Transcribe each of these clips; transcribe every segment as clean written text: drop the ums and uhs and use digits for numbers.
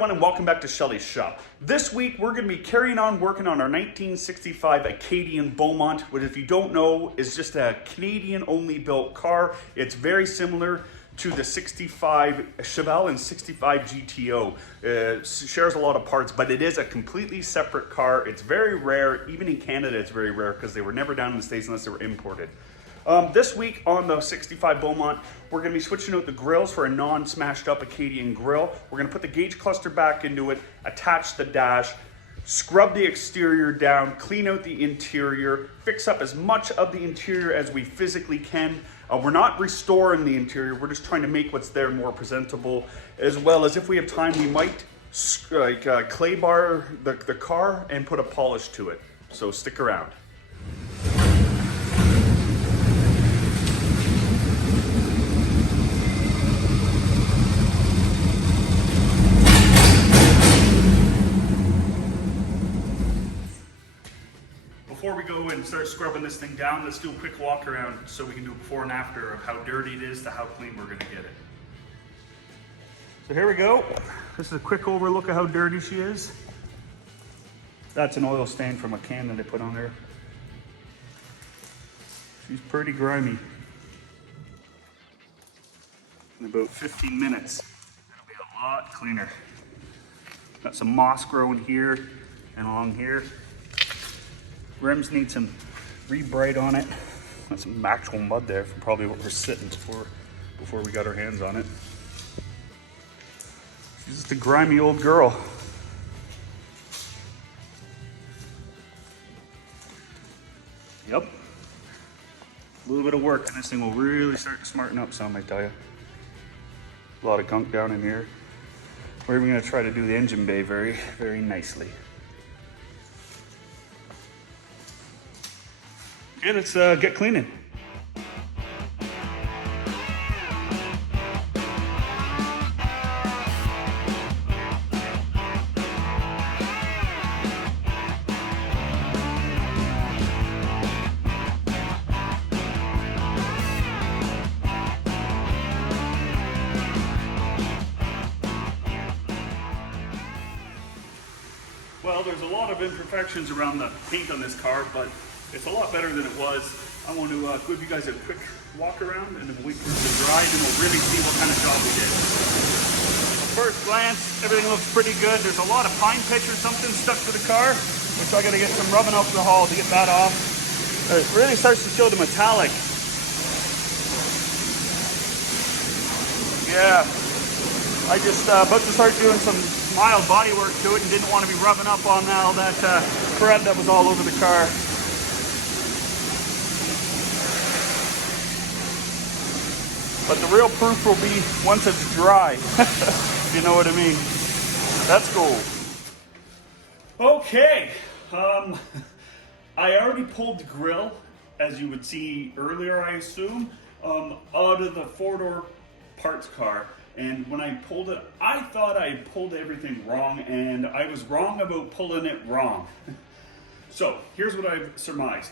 everyone, and welcome back to Schellys Shop. This week we're going to be carrying on working on our 1965 Acadian Beaumont, which if you don't know is just a Canadian only built car. It's very similar to the 65 Chevelle and 65 GTO. It shares a lot of parts, but it is a completely separate car. It's very rare, even in Canada it's very rare because they were never down in the States unless they were imported. This week on the 65 Beaumont, we're going to be switching out the grills for a non-smashed up Acadian grill. We're going to put the gauge cluster back into it, attach the dash, scrub the exterior down, clean out the interior, fix up as much of the interior as we physically can. We're not restoring the interior, we're just trying to make what's there more presentable, as well as if we have time, we might clay bar the car and put a polish to it. So stick around. Before we go and start scrubbing this thing down, let's do a quick walk around so we can do a before and after of how dirty it is to how clean we're gonna get it. So here we go. This is a quick overlook of how dirty she is. That's an oil stain from a can that I put on there. She's pretty grimy. In about 15 minutes, it'll be a lot cleaner. Got some moss growing here and along here. Rims need some re-bright on it. Got some actual mud there from probably what we're sitting before we got our hands on it. She's just a grimy old girl. Yep. A little bit of work and this thing will really start to smarten up some, I tell you. A lot of gunk down in here. We're even gonna try to do the engine bay very, very nicely. Okay, let's get cleaning. Well, there's a lot of imperfections around the paint on this car, but it's a lot better than it was. I want to give you guys a quick walk around and then we'll wait for it to dry and we'll really see what kind of job we did. First glance, everything looks pretty good. There's a lot of pine pitch or something stuck to the car, which I gotta get some rubbing alcohol to get that off. It really starts to show the metallic. Yeah, I just about to start doing some mild body work to it and didn't want to be rubbing up on all that crud that was all over the car. But the real proof will be once it's dry. You know what I mean? That's cool. Okay. I already pulled the grill, as you would see earlier, I assume, out of the four-door parts car. And when I pulled it, I thought I pulled everything wrong, and I was wrong about pulling it wrong. So here's what I've surmised.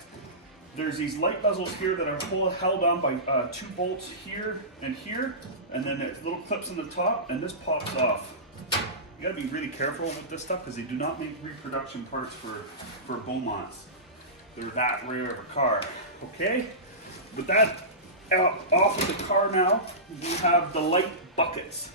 There's these light bezels here that are held on by 2 bolts here, and then there's little clips on the top, and this pops off. You gotta be really careful with this stuff because they do not make reproduction parts for Beaumonts. They're that rare of a car, okay? With that off of the car now, we have the light buckets.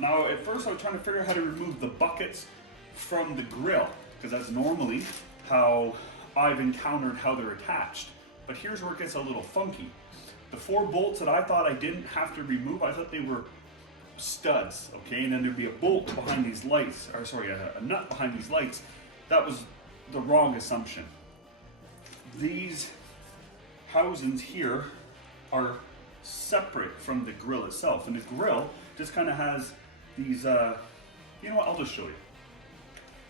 Now, at first I was trying to figure out how to remove the buckets from the grill, because that's normally how I've encountered how they're attached. But here's where it gets a little funky. The 4 bolts that I thought I didn't have to remove, I thought they were studs, okay? And then there'd be a bolt behind these lights, or sorry, a nut behind these lights. That was the wrong assumption. These housings here are separate from the grill itself. And the grill just kind of has these, you know what, I'll just show you.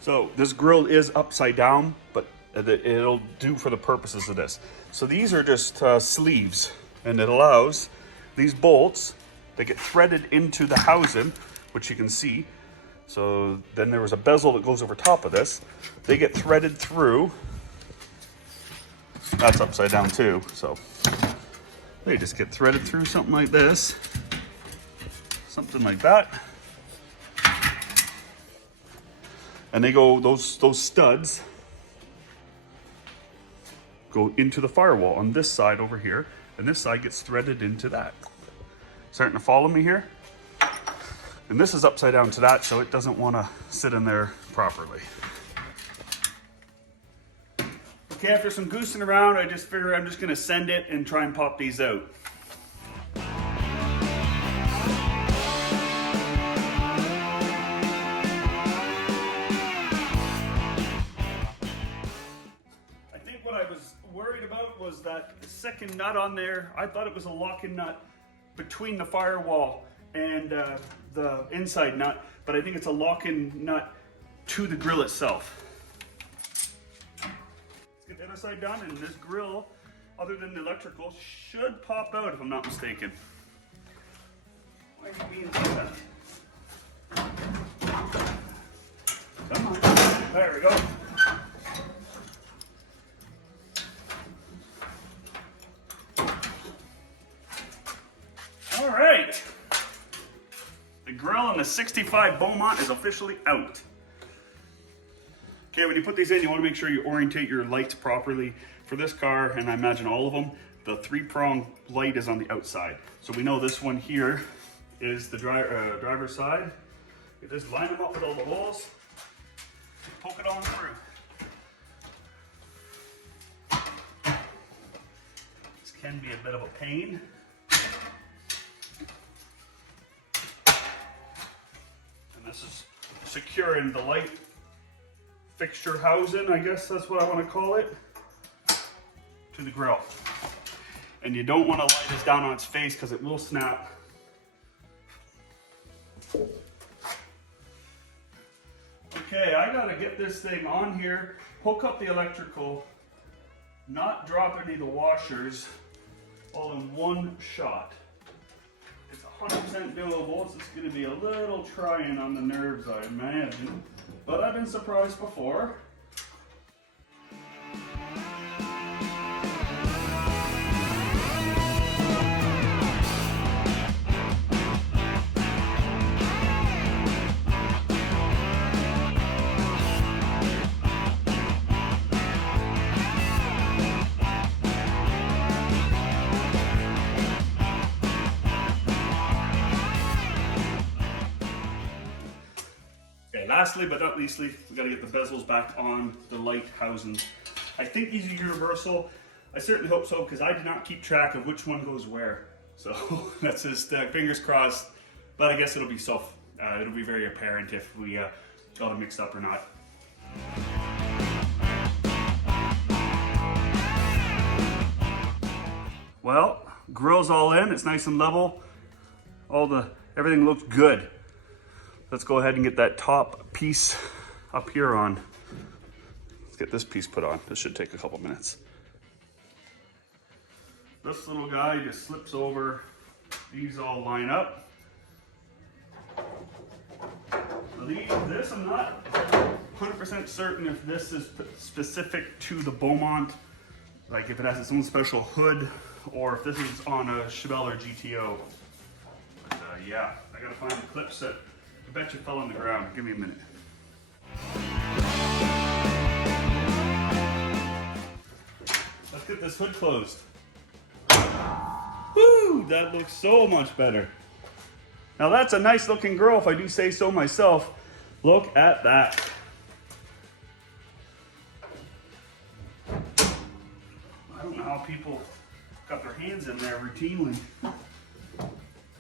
So this grill is upside down, but it'll do for the purposes of this. So these are just sleeves, and it allows these bolts that get threaded into the housing, which you can see. So then there was a bezel that goes over top of this. They get threaded through. That's upside down too, so they just get threaded through something like this, something like that. And they go, those studs go into the firewall on this side over here, and this side gets threaded into that. Starting to follow me here? And this is upside down to that, so it doesn't want to sit in there properly. Okay, after some goosing around, I just figure I'm just gonna send it and try and pop these out. I think what I was worried about was that the second nut on there, I thought it was a lock-in nut between the firewall and the inside nut, but I think it's a lock-in nut to the grill itself. Let's get the other side done, and this grill, other than the electrical, should pop out if I'm not mistaken. Why are you being like that? Come on, there we go. All right. The grill on the 65 Beaumont is officially out. Okay, when you put these in, you want to make sure you orientate your lights properly. For this car, and I imagine all of them, the 3-prong light is on the outside. So we know this one here is the driver's side. You just line them up with all the holes, poke it on through. This can be a bit of a pain. And this is securing the light fixture housing, I guess that's what I want to call it, to the grill. And you don't want to light this down on its face because it will snap. Okay, I gotta get this thing on here, hook up the electrical, not drop any of the washers, all in one shot. It's 100% doable. It's just gonna be a little trying on the nerves, I imagine. But I've been surprised before. Lastly but not leastly, we gotta get the bezels back on the light housings. I think these are universal. I certainly hope so, because I did not keep track of which one goes where. So that's just fingers crossed. But I guess it'll be it'll be very apparent if we got them mixed up or not. Well, grill's all in. It's nice and level. Everything looks good. Let's go ahead and get that top piece up here on. Let's get this piece put on. This should take a couple minutes. This little guy just slips over. These all line up. This, I'm not 100% certain if this is specific to the Beaumont, like if it has its own special hood, or if this is on a Schellys or GTO. But yeah, I gotta find the clips that I bet you fell on the ground. Give me a minute. Let's get this hood closed. Woo! That looks so much better. Now that's a nice looking grill, if I do say so myself. Look at that. I don't know how people got their hands in there routinely.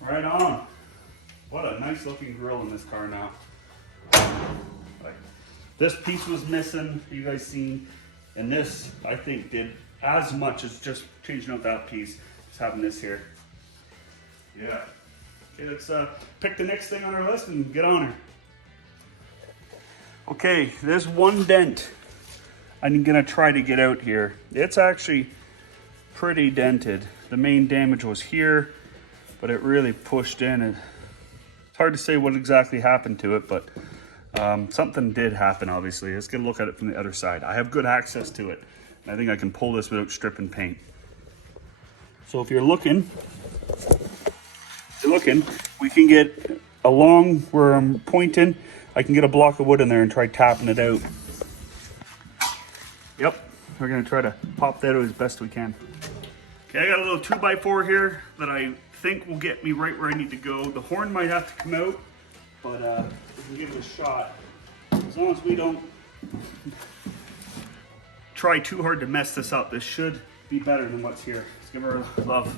Right on. What a nice looking grill in this car now. Like, this piece was missing, you guys seen, and this I think did as much as just changing out that piece, just having this here. Yeah. Okay, let's pick the next thing on our list and get on her. Okay, there's one dent I'm gonna try to get out here. It's actually pretty dented. The main damage was here, but it really pushed in. It's hard to say what exactly happened to it, but something did happen, obviously. Let's get a look at it from the other side. I have good access to it. And I think I can pull this without stripping paint. So if you're looking, we can get along where I'm pointing. I can get a block of wood in there and try tapping it out. Yep, we're gonna try to pop that out as best we can. Okay, I got a little 2x4 here that I think will get me right where I need to go. The horn might have to come out, but we can give it a shot. As long as we don't try too hard to mess this up, this should be better than what's here. Let's give her a love.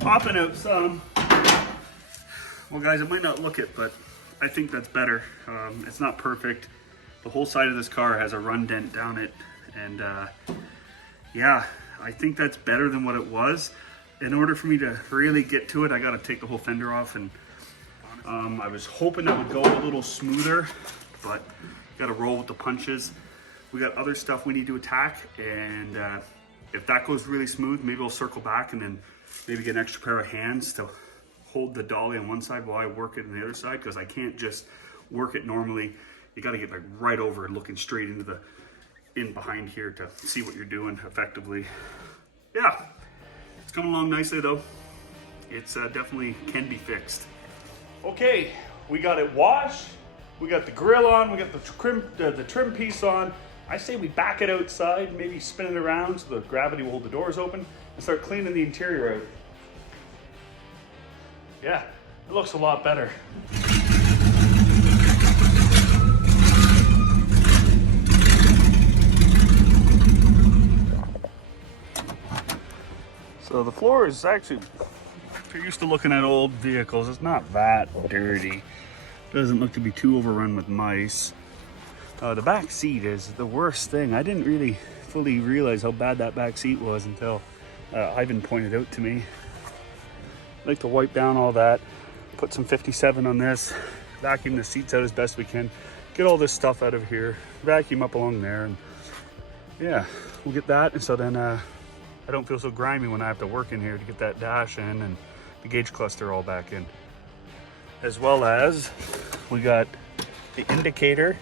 Popping out some. Well guys, it might not look it, but I think that's better. It's not perfect. The whole side of this car has a run dent down it, and yeah, I think that's better than what it was. In order for me to really get to it, I got to take the whole fender off, and I was hoping that would go a little smoother, but got to roll with the punches. We got other stuff we need to attack, and if that goes really smooth, maybe I'll circle back and then maybe get an extra pair of hands to hold the dolly on one side while I work it on the other side, because I can't just work it normally. You got to get like right over and looking straight into the in behind here to see what you're doing effectively. Yeah, it's coming along nicely though. It's definitely can be fixed. Okay, we got it washed. We got the grill on. We got the trim piece on. I say we back it outside, maybe spin it around so the gravity will hold the doors open, and start cleaning the interior out. Yeah, it looks a lot better. So the floor is actually, if you're used to looking at old vehicles, it's not that dirty. Doesn't look to be too overrun with mice. The back seat is the worst thing. I didn't really fully realize how bad that back seat was until Ivan pointed out to me. I like to wipe down all that, put some 57 on this, vacuum the seats out as best we can, get all this stuff out of here, vacuum up along there, and yeah, we'll get that. And so then I don't feel so grimy when I have to work in here to get that dash in and the gauge cluster all back in. As well as we got the indicator.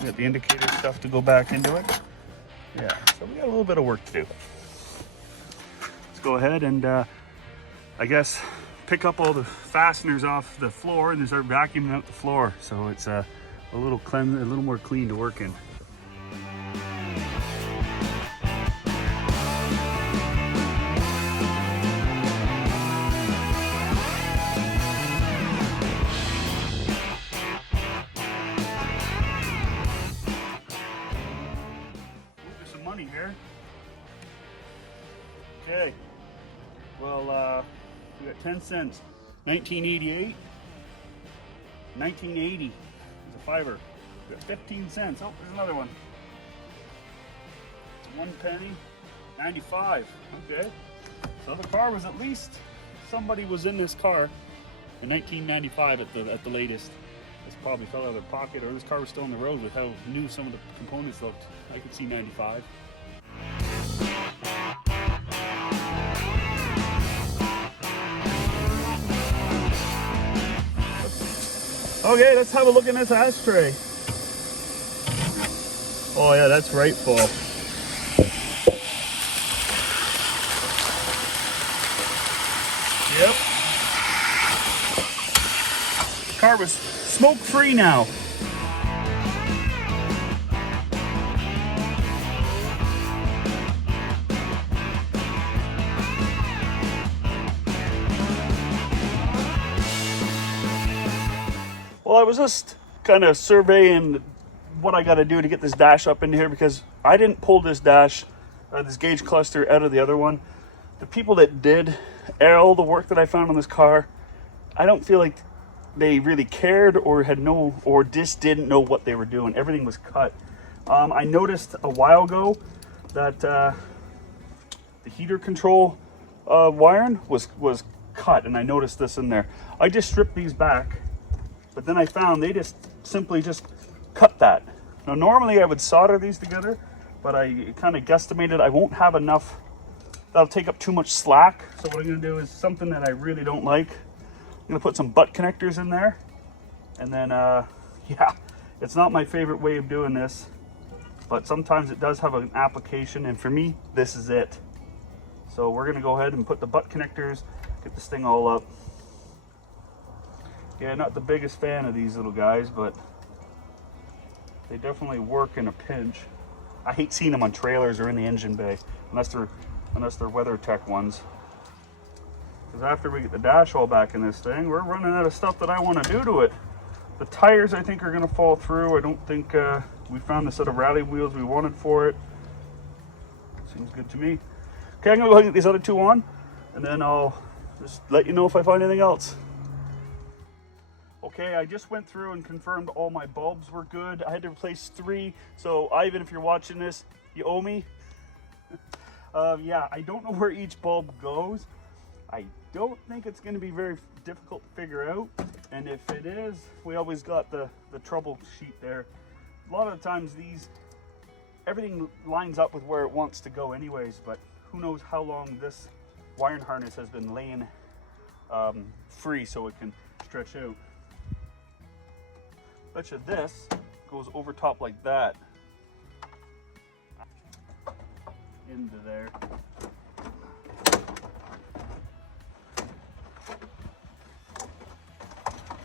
We got the indicator stuff to go back into it. Yeah, so we got a little bit of work to do. Let's go ahead and I guess pick up all the fasteners off the floor and then start vacuuming out the floor, so it's a little more clean to work in. Here. Okay, well, we got 10 cents. 1988, 1980 is a fiver. We got 15 cents. Oh, there's another one. 1 penny, 95. Okay, so the car was, at least somebody was in this car in 1995 at the latest. This probably fell out of their pocket, or this car was still on the road with how new some of the components looked. I could see 95. Okay, let's have a look in this ashtray. Oh yeah, that's right full. Yep. The car was smoke-free now. Well, I was just kind of surveying what I got to do to get this dash up in here, because I didn't pull this dash, this gauge cluster out of the other one. The people that did all the work that I found on this car, I don't feel like they really cared or just didn't know what they were doing. Everything was cut. I noticed a while ago that the heater control wiring was cut, and I noticed this in there. I just stripped these back. But then I found they just simply cut that. Now normally I would solder these together, but I kind of guesstimated I won't have enough that'll take up too much slack. So what I'm gonna do is something that I really don't like. I'm gonna put some butt connectors in there. And then, yeah, it's not my favorite way of doing this, but sometimes it does have an application, and for me, this is it. So we're gonna go ahead and put the butt connectors, get this thing all up. Yeah, not the biggest fan of these little guys, but they definitely work in a pinch. I hate seeing them on trailers or in the engine bay, unless they're WeatherTech ones. Because after we get the dash all back in this thing, we're running out of stuff that I want to do to it. The tires, I think, are going to fall through. I don't think we found the set of rally wheels we wanted for it. Seems good to me. Okay, I'm going to go ahead and get these other two on, and then I'll just let you know if I find anything else. Okay, I just went through and confirmed all my bulbs were good. I had to replace 3, so Ivan, if you're watching this, you owe me. Yeah, I don't know where each bulb goes. I don't think it's going to be very difficult to figure out, and if it is, we always got the trouble sheet there. A lot of the times everything lines up with where it wants to go anyways, but who knows how long this wiring harness has been laying free so it can stretch out. Betcha this goes over top like that into there.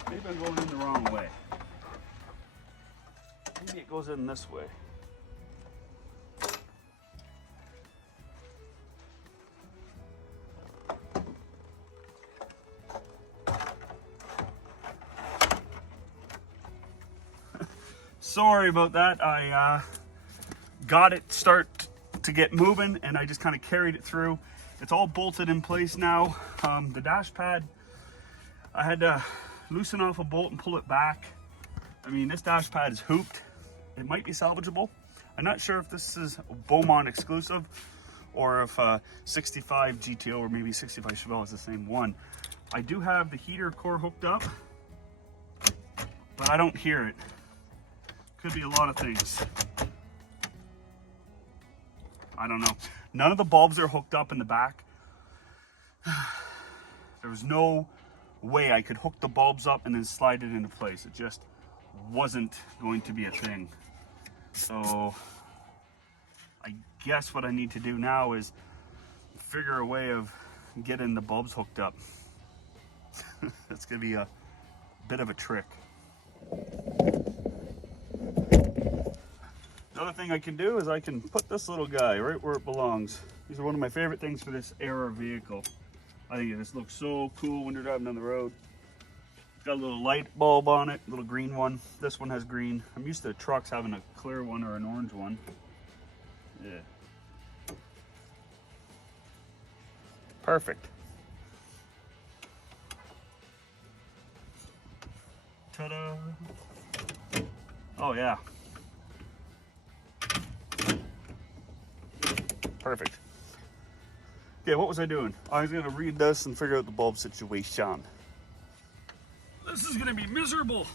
Maybe I'm going in the wrong way. Maybe it goes in this way. Sorry about that. I got it start to get moving, and I just kind of carried it through. It's all bolted in place now. The dash pad, I had to loosen off a bolt and pull it back. I mean, this dash pad is hooped. It might be salvageable. I'm not sure if this is a Beaumont exclusive or if 65 GTO or maybe 65 Schellys is the same one. I do have the heater core hooked up, but I don't hear it. Could be a lot of things. I don't know. None of the bulbs are hooked up in the back. There was no way I could hook the bulbs up and then slide it into place. It just wasn't going to be a thing. So I guess what I need to do now is figure a way of getting the bulbs hooked up. That's gonna be a bit of a trick. The other thing I can do is I can put this little guy right where it belongs. These are one of my favorite things for this era vehicle. I think this looks so cool when you're driving down the road. It's got a little light bulb on it, a little green one. This one has green. I'm used to trucks having a clear one or an orange one. Yeah. Perfect. Ta-da! Oh yeah. Perfect. Okay, what was I doing? I was gonna read this and figure out the bulb situation. This is gonna be miserable.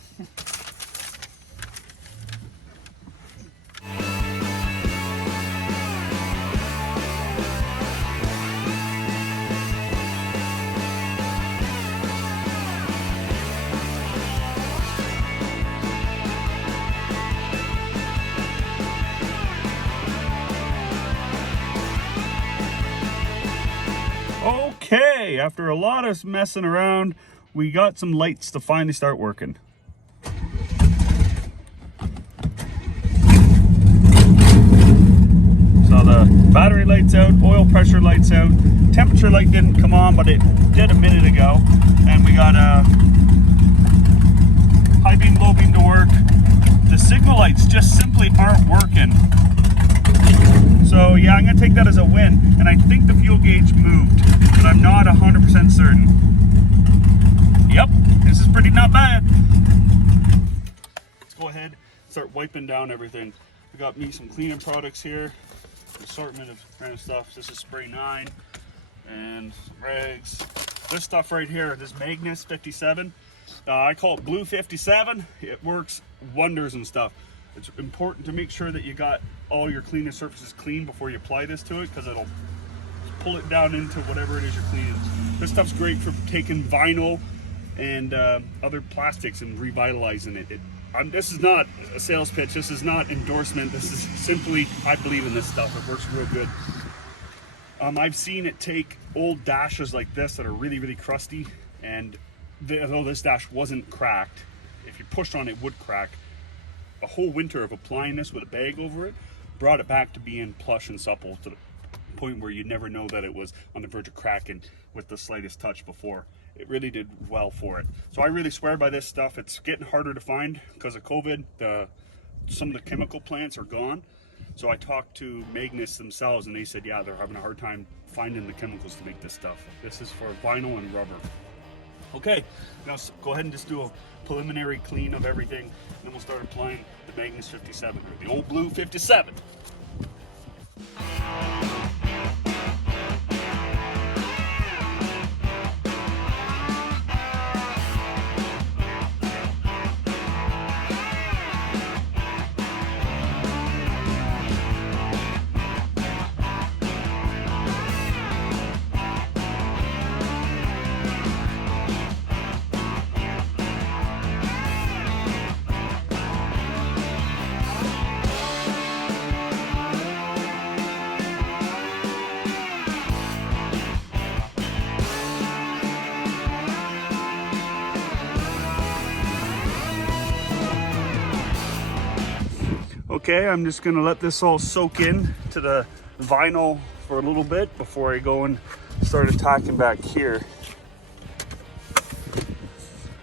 Okay, after a lot of messing around, we got some lights to finally start working. So the battery light's out, oil pressure light's out, temperature light didn't come on, but it did a minute ago. And we got high beam, low beam to work. The signal lights just simply aren't working. So yeah, I'm gonna take that as a win. And I think the fuel gauge moved, but I'm not 100% certain. Yep, this is pretty not bad. Let's go ahead and start wiping down everything. We got me some cleaning products here, assortment of random stuff. This is spray 9 and some rags. This stuff right here, this Magnus 57, I call it Blue 57. It works wonders and stuff. It's important to make sure that you got all your cleaning surfaces clean before you apply this to it, because it'll pull it down into whatever it is you're cleaning. This stuff's great for taking vinyl and other plastics and revitalizing it. This is not a sales pitch. This is not endorsement. This is simply, I believe in this stuff. It works real good. I've seen it take old dashes like this that are really, really crusty, and although this dash wasn't cracked, if you pushed on it, it would crack. A whole winter of applying this with a bag over it brought it back to being plush and supple to the point where you'd never know that it was on the verge of cracking with the slightest touch before. It really did well for it. So I really swear by this stuff. It's getting harder to find because of COVID. Some of the chemical plants are gone. So I talked to Magnus themselves, and they said, yeah, they're having a hard time finding the chemicals to make this stuff. This is for vinyl and rubber. Okay, now go ahead and just do a preliminary clean of everything, and then we'll start applying the Magnus 57, or the old blue 57. Okay, I'm just gonna let this all soak in to the vinyl for a little bit before I go and start attacking back here.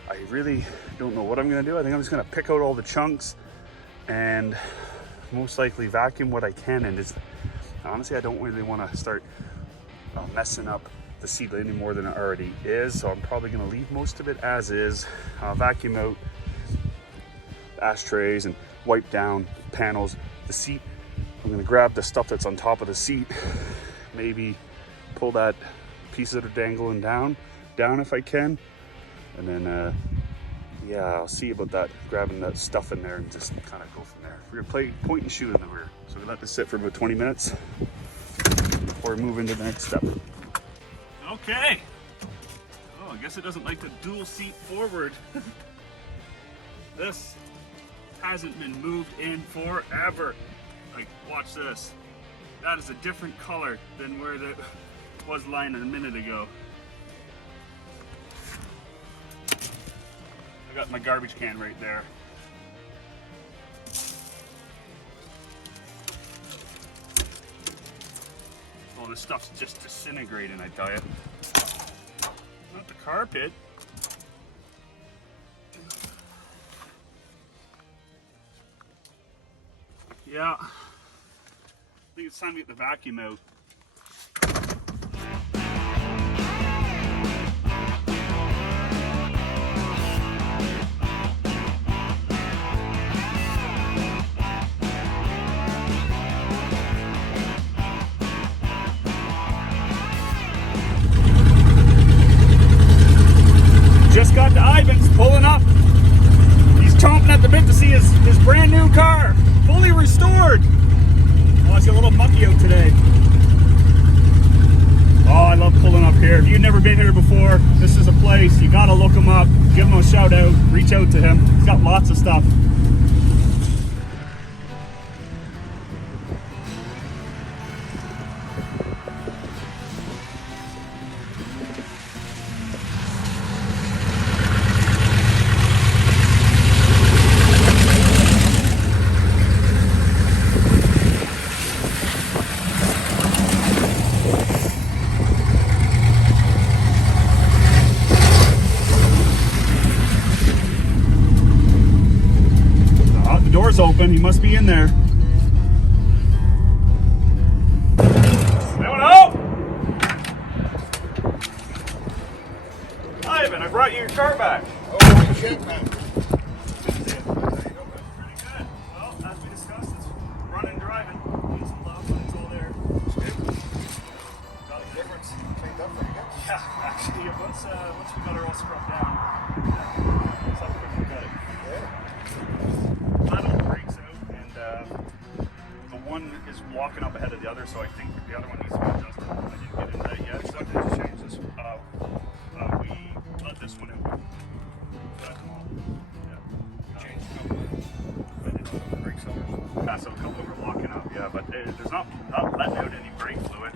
I really don't know what I'm gonna do. I think I'm just gonna pick out all the chunks and most likely vacuum what I can. And honestly, I don't really want to start messing up the seat any more than it already is. So I'm probably gonna leave most of it as is, vacuum out ashtrays and wipe down panels, the seat. I'm gonna grab the stuff that's on top of the seat, maybe pull that pieces that are dangling down if I can, and then yeah, I'll see about that, grabbing that stuff in there and just kind of go from there. We're gonna play point and shoot in the rear, so we let this sit for about 20 minutes before we move into the next step. Okay. Oh, I guess it doesn't like the dual seat forward. This hasn't been moved in forever. Like, watch this. That is a different color than where it was lying a minute ago. I got my garbage can right there. Oh, this stuff's just disintegrating, I tell you. Not the carpet. Yeah, I think it's time to get the vacuum out. Just got to Ivan's, pulling up. He's chomping at the bit to see his brand new car. Fully restored. Oh, it's got a little mucky out today. Oh, I love pulling up here. If you've never been here before, this is a place. You gotta look him up, give him a shout out, reach out to him. He's got lots of stuff. Open, he must be in there. Anyone out? Ivan, I brought you your car back. Oh, shit, man. Pretty good. Well, as we discussed, it's running, driving. Needs some love, but it's all there. Got a difference. Cleaned up pretty good. Yeah, actually, once we got her all scrubbed down, let's have a quick look at it. Yeah. That all breaks out, and the one is walking up ahead of the other, so I think the other one needs to be adjusted. I didn't get it but there's not letting out any brake fluid.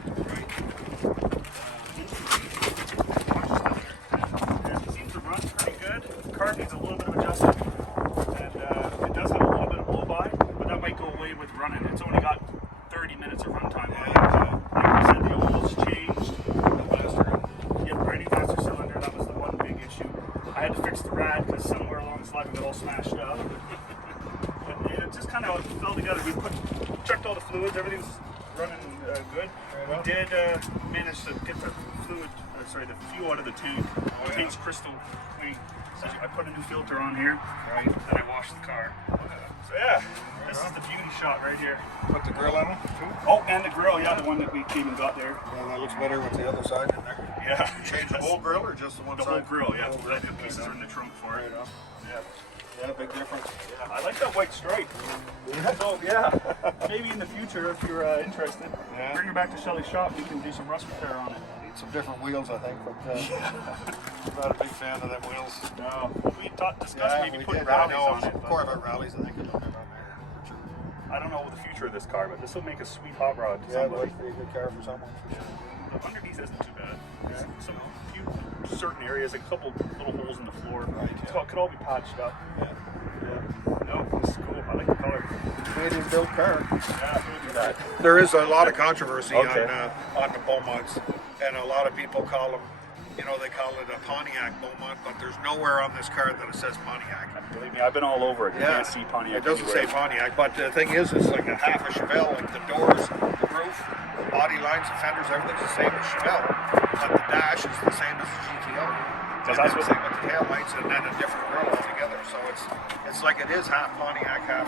It seems to run pretty good. The car needs a little bit of adjustment, and it does have a little bit of blow by, but that might go away with running. It's only got 30 minutes of runtime on it. Like I said, the oil's changed. Yep, right, faster cylinder. That was the one big issue. I had to fix the rad because somewhere along the slide we got all smashed up. But it just kind of fell together. We checked all the fluids. Everything's running good. We did manage to get the fluid, the fuel out of the tank. The tank's crystal clean. So I put a new filter on here, and I washed the car. So yeah, this is the beauty shot right here. Put the grill on it too? Oh, and the grill, yeah, the one that we came and got there. Yeah, that looks better with the other side in there. Yeah. Change the whole grill or just the one The side? whole grill, yeah. The pieces are in the trunk for it. Yeah. Yeah, big difference. Yeah, I like that white stripe. So yeah, maybe in the future if you're interested, bring her back to Schellys' shop. We can do some rust repair on it. Need some different wheels, I think, but I'm not a big fan of them wheels. No, we discussed maybe we putting did. rallies I know, on it. Corvette rallies, I think, is on there. I don't know the future of this car, but this will make a sweet hot rod to Yeah, it somebody. would be a good car for someone. For sure. The underneath isn't too bad. There's some few certain areas, a couple little holes in the floor. Right, It could all be patched up. Yeah. No, this is cool. I like the color. Canadian built car. Yeah, we'll do that. There is a lot of controversy Okay. on the Beaumonts, and a lot of people call them, they call it a Pontiac Beaumont, but there's nowhere on this car that it says Pontiac. Believe me, I've been all over it. You Yeah, can't see Pontiac. it doesn't say anywhere. Pontiac, but the thing is, it's like a half a Chevelle, like the doors, the roof, body lines, the fenders, everything's the same as Chevelle, but the dash is the same as the GTO. Because And that's then what- same with the tail lights, and then a different grill altogether. So it's like it is half Pontiac, half.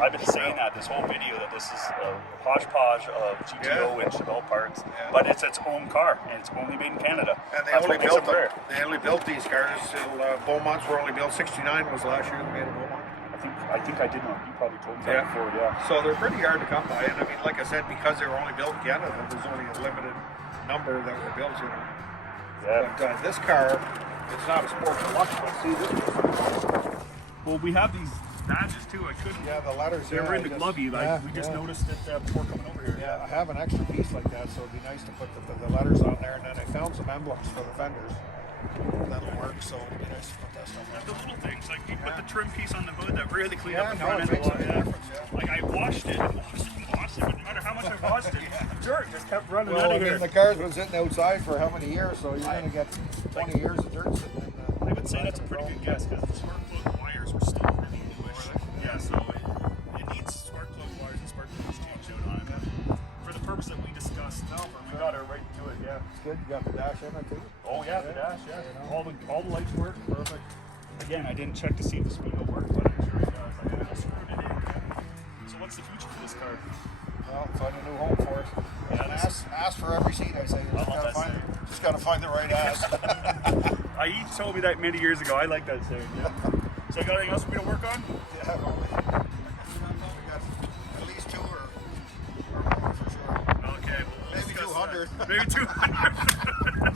I've been saying that this whole video that this is a hodgepodge of GTO and Chevelle parts, but it's its own car and it's only made in Canada. And they That's only what makes built it rare. They only built these cars till Beaumonts were only built. 69 was the last year they made a Beaumont. I think I did know. You probably told me Yeah. that before. Yeah. So they're pretty hard to come by. And I mean, like I said, because they were only built in Canada, there's only a limited number that were built. Yeah. But this car, it's not a sport deluxe. But see this. Well, we have these badges too. I couldn't. Yeah, the letters. They were in the glubby. We just noticed it before coming over here. Yeah, I have an extra piece like that, so it'd be nice to put the letters on there. And then I found some emblems for the fenders. That'll work, so it'd be nice to put that stuff on. The little things, like you put the trim piece on the hood that really cleaned Yeah, up the no, front it end a makes a lot. big Yeah. difference, yeah. Like I washed it, but no matter how much I washed it, dirt just kept running Well, out I of mean, here. the car's been sitting outside for how many years, so you're going to get 20 years of dirt sitting in the... I would say that's a pretty good guess because the spark plug wires were still really newish. Yeah, so it needs spark plug wires and spark plugs changed out on it. But for the purpose that we discussed, we got her right to it. Yeah. It's good. You got the dash in it too? Oh yeah, the dash. Yeah. All the lights work perfect. Again, I didn't check to see if the speedo worked, but I'm sure it does. I screwed it in. So what's the future for this car? Well, find a new home for it. Yeah, ask for every seat, I say. Just got to find the right ass. You told me that many years ago. I like that saying. Yeah. So you got anything else for me to work on? Yeah, well, we got at least 2 or more for sure. Okay. Well, Maybe 200. Maybe 200.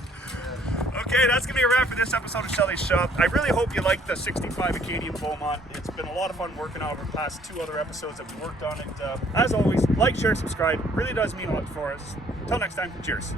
Okay, that's going to be a wrap for this episode of Schellys' Shop. I really hope you liked the 65 Acadian Beaumont. It's been a lot of fun working on over the past 2 other episodes that we worked on it. As always, like, share, subscribe. Really does mean a lot for us. Until next time, cheers.